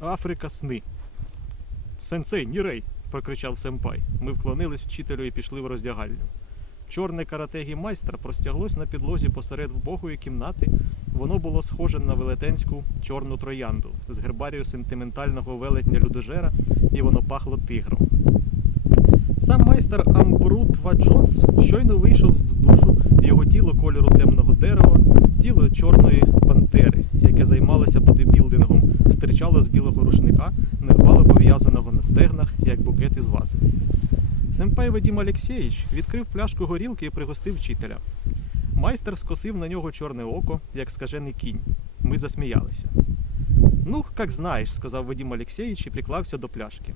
Африка сни. Сенсей, нірей! прокричав семпай. Ми вклонились вчителю і пішли в роздягальню. Чорне каратегі майстра простяглось на підлозі посеред вбогої кімнати. Воно було схоже на велетенську чорну троянду з гербарію сентиментального велетня людожера, і воно пахло тигром. Сам майстер Амбрутва Джонс щойно вийшов з душу, його тіло кольору темного дерева, тіло чорної пантери, яке займалося бодибілдингом, стирчало з білого рушника, недбало пов'язаного на стегнах, як букет із вази. Семпай Вадим Алексєєвич відкрив пляшку горілки і пригостив вчителя. Майстер скосив на нього чорне око, як скажений кінь. Ми засміялися. Ну, як знаєш, сказав Вадим Алексєєвич і приклався до пляшки.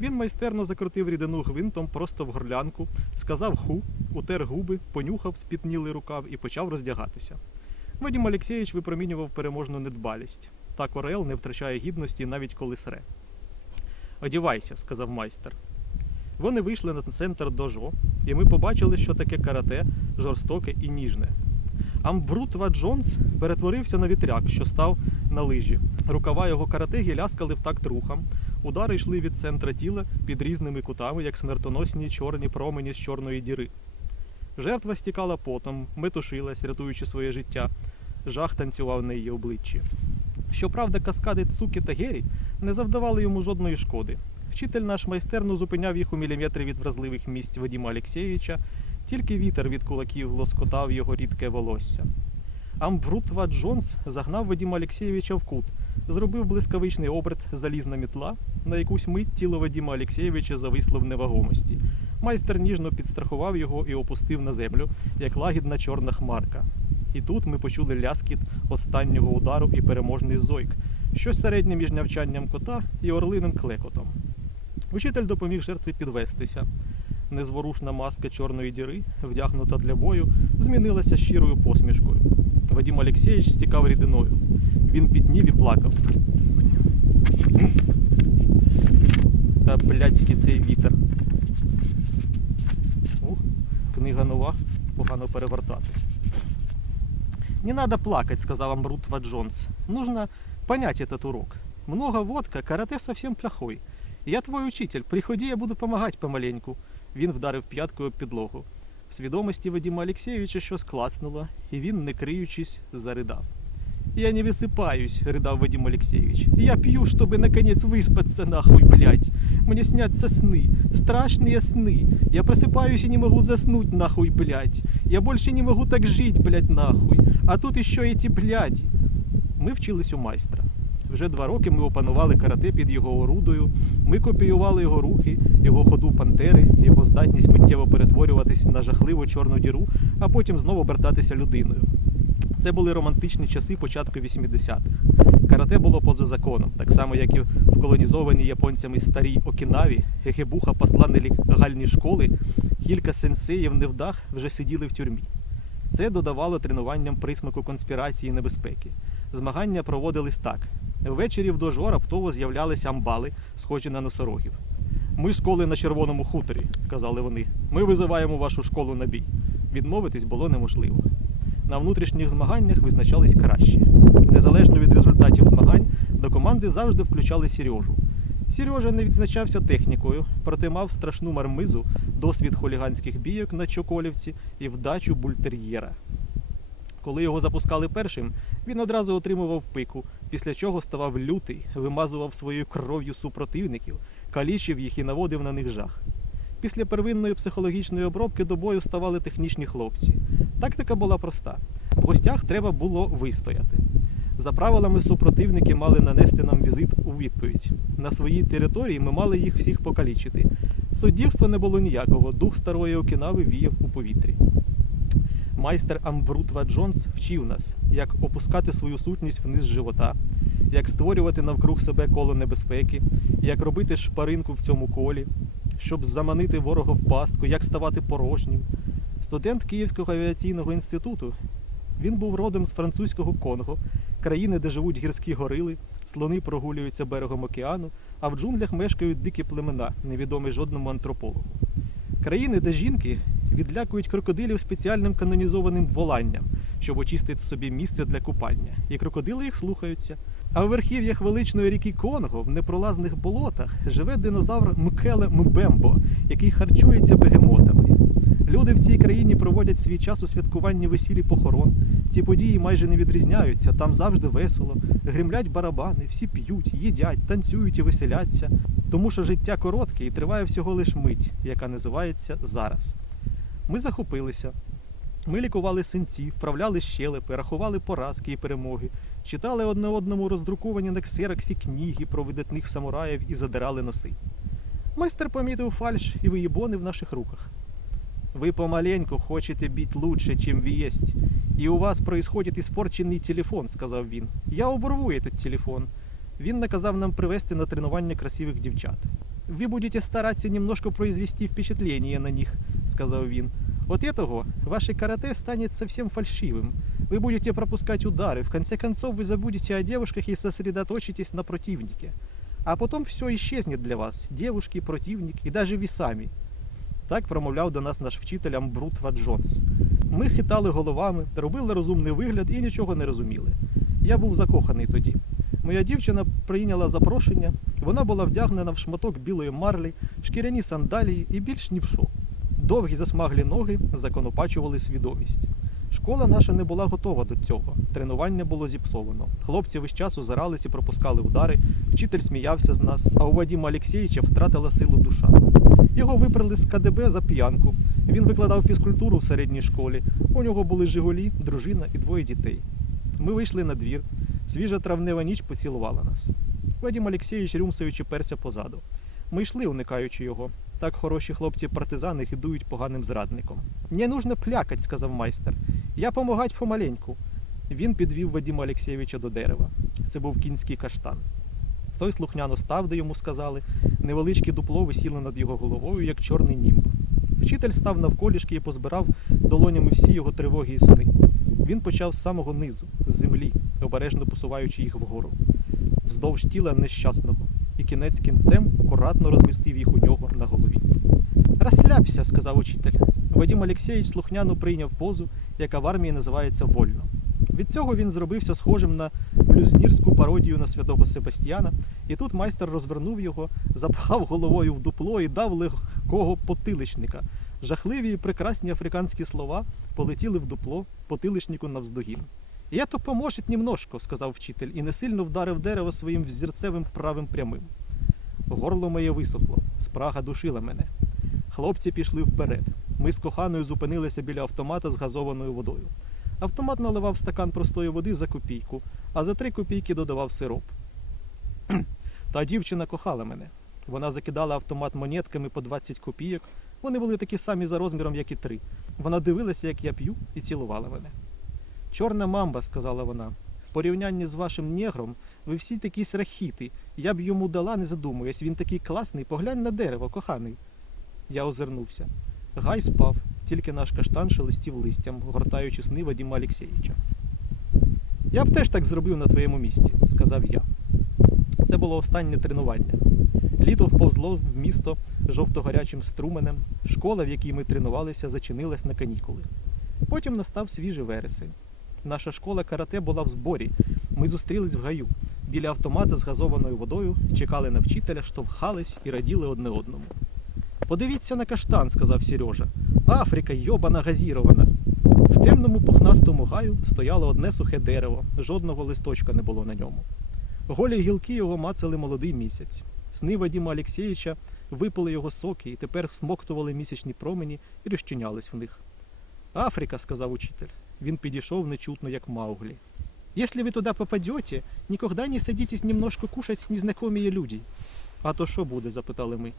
Він майстерно закрутив рідину гвинтом просто в горлянку, сказав ху, утер губи, понюхав спітнілий рукав і почав роздягатися. Вадим Алексєєвич випромінював переможну недбалість. Так Орел не втрачає гідності навіть коли сре. Одівайся, сказав майстер. Вони вийшли на центр дожо, і ми побачили, що таке карате жорстоке і ніжне. Амбрутва Джонс перетворився на вітряк, що став на лижі. Рукава його каратегі ляскали в такт рухам. Удари йшли від центра тіла під різними кутами, як смертоносні чорні промені з чорної діри. Жертва стікала потом, метушилась, рятуючи своє життя. Жах танцював на її обличчі. Щоправда, каскади Цуки та Гері не завдавали йому жодної шкоди. Вчитель наш майстерно зупиняв їх у міліметрі від вразливих місць Вадима Алексєєвича, тільки вітер від кулаків лоскотав його рідке волосся. Амбрутва Джонс загнав Вадима Алексєєвича в кут, зробив блискавичний оберт залізна мітла. На якусь мить тіло Вадима Алексєєвича зависло в невагомості. Майстер ніжно підстрахував його і опустив на землю, як лагідна чорна хмарка. І тут ми почули ляскіт останнього удару і переможний зойк, щось середнє між навчанням кота і орлиним клекотом. Учитель допоміг жертві підвестися. Незворушна маска чорної діри, вдягнута для бою, змінилася щирою посмішкою. Вадим Алексєєвич стікав рідиною. Він піднів і плакав. Та блядський цей вітер. Ух, книга нова, погано перевертати. Не надо плакать, сказал Амбрутва Джонс. Нужно понять этот урок. Много водка, карате совсем плохой. Я твой учитель, приходи, я буду помагать помаленьку. Він вдарив п'яткою об. В свідомості Вадима Алексєєвича щось клацнуло, і він, не криючись, заридав. Я не высыпаюсь, рыдал Вадим Алексеевич. Я пью, чтобы наконец выспаться нахуй, блядь. Мне снятся сны, страшные сны. Я просыпаюсь и не могу заснуть нахуй, блядь. Я больше не могу так жить, блядь, нахуй. А тут еще эти бляді. Ми вчились у майстра. Вже два роки ми опанували карате під його орудою. Ми копіювали його рухи, його ходу пантери, його здатність миттєво перетворюватись на жахливу чорну діру, а потім знову обертатися людиною. Це були романтичні часи початку 80-х. Карате було поза законом, так само, як і в колонізованій японцями старій Окінаві, Гегебуха посла нелегальні школи, кілька сенсеїв невдах вже сиділи в тюрмі. Це додавало тренуванням присмаку конспірації і небезпеки. Змагання проводились так. Ввечері в дожо раптово з'являлися амбали, схожі на носорогів. Ми школи на червоному хуторі, казали вони. Ми визиваємо вашу школу на бій. Відмовитись було неможливо. На внутрішніх змаганнях визначались кращі. Незалежно від результатів змагань, до команди завжди включали Сережу. Сережа не відзначався технікою, проте мав страшну мармизу, досвід хуліганських бійок на Чоколівці і вдачу бультер'єра. Коли його запускали першим, він одразу отримував пику, після чого ставав лютий, вимазував своєю кров'ю супротивників, калічив їх і наводив на них жах. Після первинної психологічної обробки до бою ставали технічні хлопці. Тактика була проста: в гостях треба було вистояти. За правилами супротивники мали нанести нам візит у відповідь. На своїй території ми мали їх всіх покалічити. Суддівства не було ніякого, дух старої Окінави віяв у повітрі. Майстер Амбрутва Джонс вчив нас, як опускати свою сутність вниз живота, як створювати навкруг себе коло небезпеки, як робити шпаринку в цьому колі, щоб заманити ворога в пастку, як ставати порожнім. Студент Київського авіаційного інституту. Він був родом з французького Конго, країни, де живуть гірські горили, слони прогулюються берегом океану, а в джунглях мешкають дикі племена, невідомі жодному антропологу. Країни, де жінки відлякують крокодилів спеціальним канонізованим воланням, щоб очистити собі місце для купання. І крокодили їх слухаються. А в верхів'ях величної ріки Конго, в непролазних болотах, живе динозавр Мкеле Мбембо, який харчується бегемотами. Люди в цій країні проводять свій час у святкуванні весілі похорон. Ці події майже не відрізняються, там завжди весело, гримлять барабани, всі п'ють, їдять, танцюють і веселяться. Тому що життя коротке і триває всього лиш мить, яка називається зараз. Ми захопилися. Ми лікували синці, вправляли щелепи, рахували поразки і перемоги, читали одне одному роздруковані на ксероксі книги про видатних самураїв і задирали носи. Майстер помітив фальш і виїбони в наших руках Вы помаленьку хочете бить лучше, чем вы есть. И у вас происходит испорчений телефон, сказав він. Я оборву этот телефон. Він наказав нам привезти на тренування красивих дівчат. Ви будете старатися немножко произвести впечатление на них, сказав він. От этого ваше карате станет совсем фальшивым. Вы будете пропускать удары, в конце концов вы забудете о девушках и сосредоточитесь на противнике. А потом все исчезнет для вас. Девушки, противник и даже вы сами. Так промовляв до нас наш вчитель Амбрутва Джонс. Ми хитали головами, робили розумний вигляд і нічого не розуміли. Я був закоханий тоді. Моя дівчина прийняла запрошення. Вона була вдягнена в шматок білої марлі, шкіряні сандалії і більш ні в що. Довгі засмаглі ноги законопачували свідомість. Школа наша не була готова до цього. Тренування було зіпсовано. Хлопці весь час озирались і пропускали удари. Вчитель сміявся з нас, а у Вадима Олексійовича втратила силу душа. Його випрали з КДБ за п'янку. Він викладав фізкультуру в середній школі. У нього були Жигулі, дружина і двоє дітей. Ми вийшли на двір. Свіжа травнева ніч поцілувала нас. Вадим Олексійович рюмсаючи перся позаду. Ми йшли, уникаючи його. Так хороші хлопці-партизани гидують поганим зрадником. Не нужно плякать, сказав майстер. Я помагать помаленьку. Він підвів Вадима Олексійовича до дерева. Це був кінський каштан. Той слухняно став, де йому сказали. Невеличке дупло висіло над його головою, як чорний німб. Вчитель став навколішки і позбирав долонями всі його тривоги і сни. Він почав з самого низу, з землі, обережно посуваючи їх вгору, вздовж тіла нещасного, і кінець кінцем акуратно розмістив їх у нього на голові. Розсляпся, сказав учитель. Вадим Олексійович слухняно прийняв позу, яка в армії називається вольно. Від цього він зробився схожим на блюзнірську пародію на святого Себастьяна, і тут майстер розвернув його, запхав головою в дупло і дав легкого потиличника. Жахливі і прекрасні африканські слова полетіли в дупло потиличнику навздогін. «Я то поможет немножко, сказав вчитель, і несильно вдарив дерево своїм взірцевим правим прямим. Горло моє висохло, спрага душила мене. Хлопці пішли вперед. Ми з коханою зупинилися біля автомата з газованою водою. Автомат наливав стакан простої води за копійку, а за три копійки додавав сироп. Та дівчина кохала мене. Вона закидала автомат монетками по 20 копійок. Вони були такі самі за розміром, як і три. Вона дивилася, як я п'ю, і цілувала мене. Чорна мамба, сказала вона. В порівнянні з вашим негром, ви всі такі срахіти. Я б йому дала, не задумуясь. Він такий класний, поглянь на дерево, коханий. Я озирнувся. Гай спав, тільки наш каштан шелестів листям, гортаючи сни Вадима Олексійовича. Я б теж так зробив на твоєму місці, сказав я. Це було останнє тренування. Літо вповзло в місто жовто-гарячим струменем. Школа, в якій ми тренувалися, зачинилась на канікули. Потім настав свіжий вересень. Наша школа карате була в зборі. Ми зустрілись в гаю біля автомата з газованою водою, чекали на вчителя, штовхались і раділи одне одному. Подивіться на каштан, сказав Сережа. Африка йобана газірована. В темному пухнастому гаю стояло одне сухе дерево, жодного листочка не було на ньому. Голі гілки його мацали молодий місяць. Сни Вадима Олексійовича випили його соки і тепер смоктували місячні промені і розчинялись в них. Африка, сказав учитель. Він підійшов нечутно, як Мауглі. Если вы туда попадете, никогда не садитесь немножко кушать с незнакомые люди. А то що буде? запитали ми.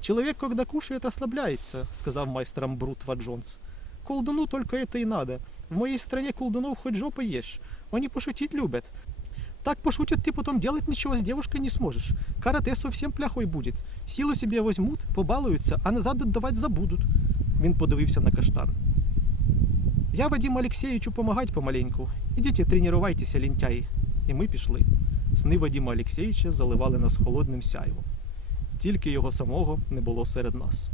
Человек, когда кушает, ослабляется, сказав майстер Амбрутва Джонс. Колдуну только это и надо. В моей стране колдунов хоть жопы ешь. Они пошутить любят. Так пошутят, ты потом делать ничего с девушкой не сможешь. Карате совсем пляхой будет. Силу себе возьмут, побалуются, а назад отдавать забудут. Він подивився на каштан. Я Вадиму Олексійовичу помагать помаленьку. Ідіть, тренувайтеся, лінтяї. І ми пішли. Сни Вадима Олексійовича заливали нас холодним сяйвом. Тільки його самого не було серед нас.